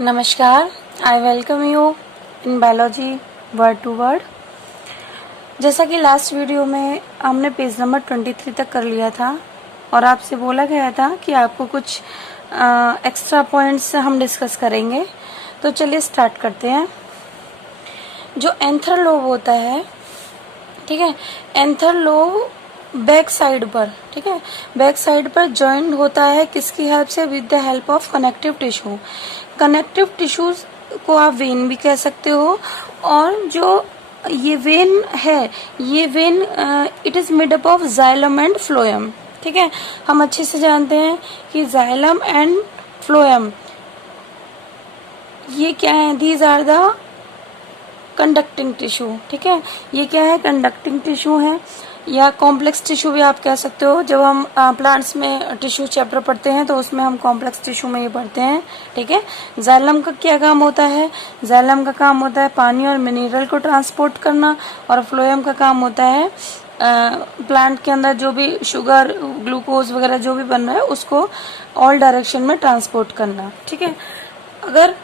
नमस्कार, I welcome you in biology word to word. जैसा कि लास्ट वीडियो में हमने पेज नंबर 23 तक कर लिया था और आपसे बोला गया था कि आपको कुछ एक्स्ट्रा पॉइंट्स हम डिस्कस करेंगे। तो चलिए स्टार्ट करते हैं। जो एंथर लोब होता है, ठीक है, एंथर लोब बैक साइड पर, ठीक है, बैक साइड पर जॉइंट होता है किसकी हेल्प से? With the help of connective tissue. Connective tissues को आप वेन भी कह सकते हो। और जो ये वेन है, ये when it is made up of xylem and phloem. ठीक है, हम अच्छे से जानते हैं कि जाइलम एंड फ्लोएम ये क्या है? These are the conducting tissue. ठीक है, ये क्या है? कंडक्टिंग टिश्यू है या कॉम्प्लेक्स टिश्यू भी आप कह सकते हो। जब हम प्लांट्स में टिश्यू चैप्टर पढ़ते हैं तो उसमें हम कॉम्प्लेक्स टिश्यू में ये पढ़ते हैं। ठीक है, जाइलम का क्या काम होता है? जाइलम का काम होता है पानी और मिनरल को ट्रांसपोर्ट करना, और फ्लोएम का काम होता है प्लांट के अंदर जो भी शुगर, ग्लूकोज वगैरह जो भी बन रहा है उसको ऑल डायरेक्शन में ट्रांसपोर्ट करना। ठीक है, अगर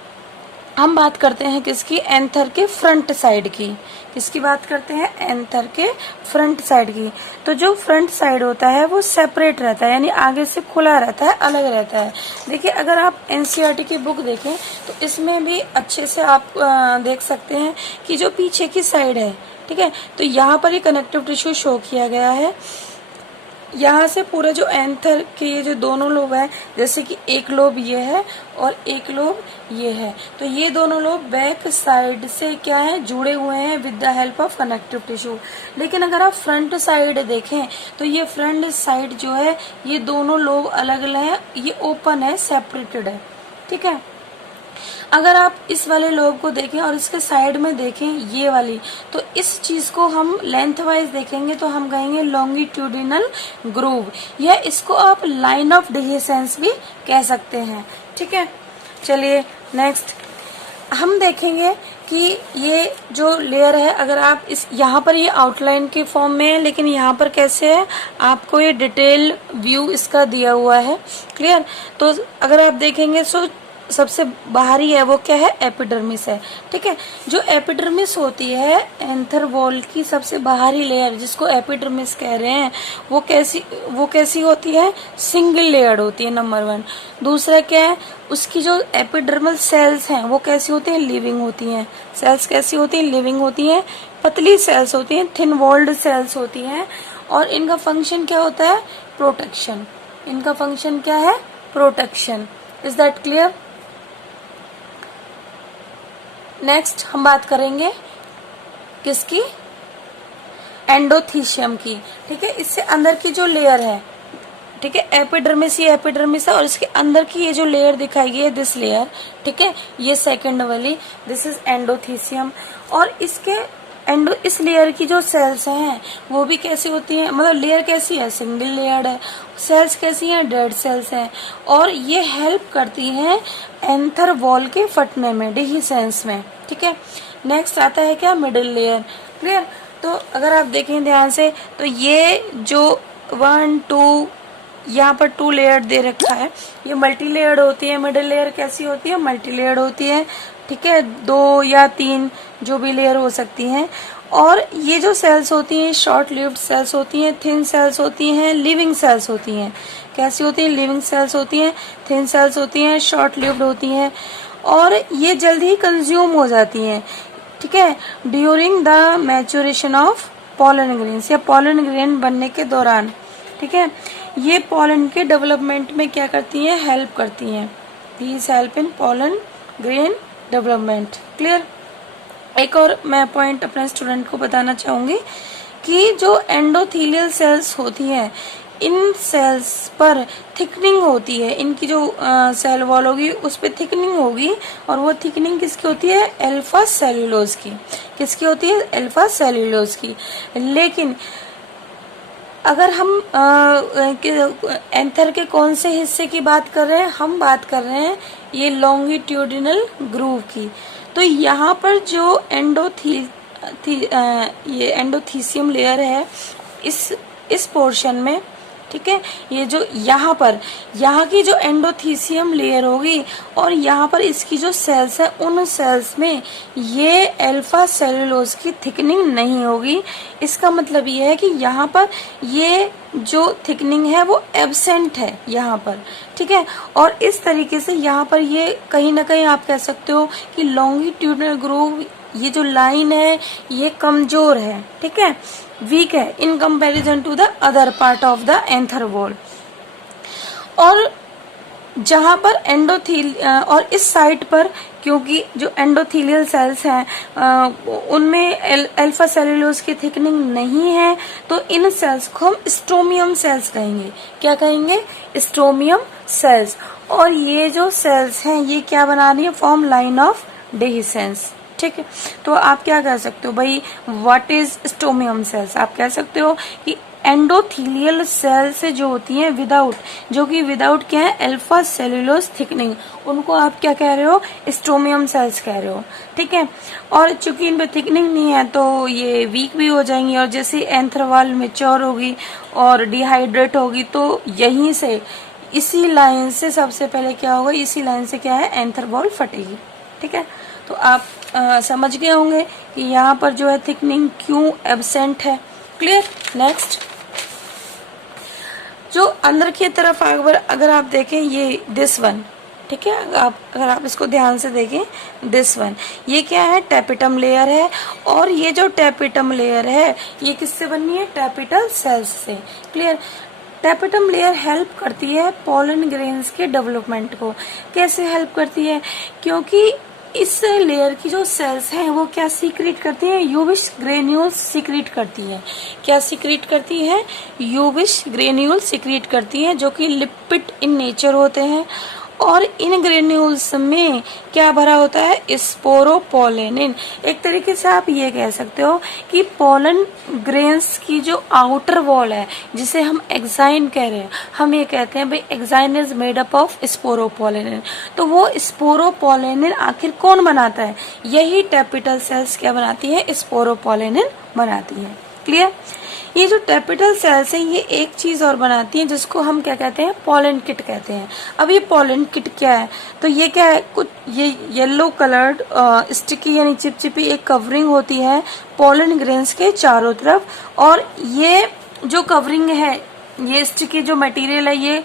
हम बात करते हैं किसकी? एंथर के फ्रंट साइड की। किसकी बात करते हैं? एंथर के फ्रंट साइड की। तो जो फ्रंट साइड होता है वो सेपरेट रहता है, यानी आगे से खुला रहता है, अलग रहता है। देखिए, अगर आप एनसीईआरटी की बुक देखें तो इसमें भी अच्छे से आप देख सकते हैं कि जो पीछे की साइड है, ठीक है, तो यहाँ पर ये कनेक्टिव टिश्यू शो किया गया है। यहाँ से पूरा जो एंथर के ये जो दोनों लोब है, जैसे कि एक लोब ये है और एक लोब ये है, तो ये दोनों लोब बैक साइड से क्या है? जुड़े हुए हैं with the help of connective tissue. लेकिन अगर आप फ्रंट साइड देखें तो ये फ्रंट साइड जो है ये दोनों लोब अलग अलग है, ये ओपन है, सेपरेटेड है। ठीक है, अगर आप इस वाले लोब को देखें और इसके साइड में देखें ये वाली, तो इस चीज को हम लेंथ वाइज देखेंगे तो हम कहेंगे लॉन्गिट्यूडिनल ग्रूव, या इसको आप लाइन ऑफ डिहिसेंस भी कह सकते हैं। ठीक है, चलिए नेक्स्ट हम देखेंगे कि ये जो लेयर है, अगर आप इस यहाँ पर ये आउटलाइन के फॉर्म में है, लेकिन यहाँ पर कैसे है? आपको ये डिटेल व्यू इसका दिया हुआ है। क्लियर? तो अगर आप देखेंगे तो सबसे बाहरी है वो क्या है? एपिडर्मिस है। ठीक है, जो एपिडर्मिस होती है एंथर वॉल की सबसे बाहरी लेयर, जिसको एपिडर्मिस कह रहे हैं, वो कैसी होती है? सिंगल लेयर्ड होती है, नंबर 1। दूसरा क्या है? उसकी जो एपिडर्मल सेल्स हैं वो कैसी होती हैं? लिविंग होती हैं। सेल्स कैसी होती हैं? लिविंग होती हैं, पतली सेल्स होती हैं, थिन वॉल्ड सेल्स होती हैं, और इनका फंक्शन क्या होता है? प्रोटेक्शन। इनका फंक्शन क्या है? Protection. Is that clear? Next हम बात करेंगे किसकी? एंडोथीशियम की। ठीक है, इससे अंदर की जो लेयर है, ठीक है, एपिडर्मिस, ये एपिडर्मिस है, और इसके अंदर की ये जो लेयर दिखाई गई है, दिस लेयर, ठीक है, ये सेकंड वाली, दिस इज एंडोथीशियम। और इसके इस लेयर की जो सेल्स हैं वो भी कैसी होती हैं? मतलब लेयर कैसी है? सिंगल लेयर्ड है। सेल्स कैसी हैं? डेड सेल्स हैं, और ये हेल्प करती हैं एंथर वॉल के फटने में, डिहिसेंस में। ठीक है, नेक्स्ट आता है क्या? Middle layer. क्लियर? तो अगर आप देखें ध्यान से तो ये जो 1 2 यहाँ पर 2 लेयर दे रखा है, ये मल्टी लेयर्ड होती है। मिडिल लेयर कैसी होती है? मल्टी लेयर्ड होती है। ठीक है, 2 या 3 जो भी लेयर हो सकती हैं। और ये जो सेल्स होती हैं शॉर्ट लिव्ड सेल्स होती हैं, थिन सेल्स होती हैं, लिविंग सेल्स होती हैं। कैसी होती हैं? लिविंग सेल्स होती हैं, थिन सेल्स होती हैं, शॉर्ट लिव्ड होती हैं, और ये जल्दी ही कंज्यूम हो जाती हैं। ठीक है, during the maturation of pollen grains, या पॉलन ग्रेन बनने के दौरान। ठीक है, ये पॉलन के डेवलपमेंट में क्या करती हैं? हेल्प करती हैं। These help in pollen grain development. Clear? एक और मैं पॉइंट अपने स्टूडेंट को बताना चाहूंगी कि जो एंडोथीलियल सेल्स होती हैं, इन सेल्स पर थिकनिंग होती है। इनकी जो सेल वॉल होगी उस पर थिकनिंग होगी, और वो थिकनिंग किसकी होती है? अल्फा सेल्यूलोज की। किसकी होती है? अल्फा सेल्यूलोज की। लेकिन अगर हम एंथर के कौन से हिस्से की बात कर रहे हैं? हम बात कर रहे हैं ये लॉन्गिट्यूडिनल ग्रूव की। तो यहाँ पर जो ये एंडोथीसियम लेयर है, इस पोर्शन में ठीक है। ये जो यहाँ की जो एंडोथीसियम लेयर होगी और यहाँ पर इसकी जो सेल्स है उन सेल्स में ये अल्फा सेलुलोज की थिकनिंग नहीं होगी। इसका मतलब ये है कि यहाँ पर ये जो थिकनिंग है वो एब्सेंट है यहाँ पर, ठीक है। और इस तरीके से यहाँ पर ये कहीं ना कहीं आप कह सकते हो कि लॉन्गिट्यूडनल ग्रूव, ये जो लाइन है ये कमजोर है, ठीक है, वीक है in comparison to the other part of the anther wall. और जहां पर और इस साइड पर क्योंकि जो एंडोथीलियल सेल्स हैं उनमें अल्फा सेलुलोज की थिकनिंग नहीं है, तो इन सेल्स को हम स्ट्रोमियम सेल्स कहेंगे। क्या कहेंगे? स्ट्रोमियम सेल्स। और ये जो सेल्स हैं ये क्या बना रही है? फॉर्म लाइन ऑफ डेहिसेंस, ठीक है। तो आप क्या कह सकते हो भाई, व्हाट इज स्टोमियम सेल्स? आप कह सकते हो कि एंडोथीलियल सेल्स जो होती हैं विदाउट क्या है? अल्फा सेलुलोज थिकनिंग, उनको आप क्या कह रहे हो? स्टोमियम सेल्स कह रहे हो, ठीक है। और चूंकि इन पे थिकनिंग नहीं है तो ये वीक भी हो जाएंगी, और जैसे एंथर वॉल मैच्योर होगी और डिहाइड्रेट होगी तो यहीं से इसी लाइन से सबसे पहले क्या होगा? इसी लाइन से क्या है? एंथर वॉल फटेगी, ठीक है। तो आप समझ गए होंगे कि यहाँ पर जो है थिकनिंग क्यों एब्सेंट है। क्लियर? नेक्स्ट, जो अंदर की तरफ अगर आप देखें ये दिस वन, ठीक है, अगर आप इसको ध्यान से देखें दिस वन, ये क्या है? टैपिटम लेयर है। और ये जो टैपिटम लेयर है ये किससे बनी है? टैपिटल सेल्स से। क्लियर? टैपिटम लेयर हेल्प करती है पोलन ग्रेन्स के डेवलपमेंट को। कैसे हेल्प करती है? क्योंकि इस लेयर की जो सेल्स हैं वो क्या सीक्रेट करती हैं? यूविश ग्रेन्यूल्स सीक्रेट करती हैं। क्या सीक्रेट करती है? यूविश ग्रेन्यूल्स सीक्रेट करती हैं, जो कि लिपिड इन नेचर होते हैं। और इन ग्रेन्यूल्स में क्या भरा होता है? स्पोरोपोलेनिन। एक तरीके से आप ये कह सकते हो कि पोलन ग्रेन्स की जो आउटर वॉल है, जिसे हम एक्साइन कह रहे हैं, हम ये कहते हैं भाई exine is made up of sporopollenin. तो वो स्पोरोपोलेनिन आखिर कौन बनाता है? यही टैपिटल सेल्स क्या बनाती है? स्पोरोपोलेनिन बनाती है। क्लियर? ये जो टैपिटल सेल्स हैं ये एक चीज और बनाती हैं जिसको हम क्या कहते हैं? पोलन किट कहते हैं। अब ये पोलन किट क्या है? तो ये क्या है? कुछ ये येलो कलर्ड स्टिकी यानी चिपचिपी एक कवरिंग होती है पोलन ग्रेन्स के चारों तरफ। और ये जो कवरिंग है, ये स्टिकी जो मटेरियल है, ये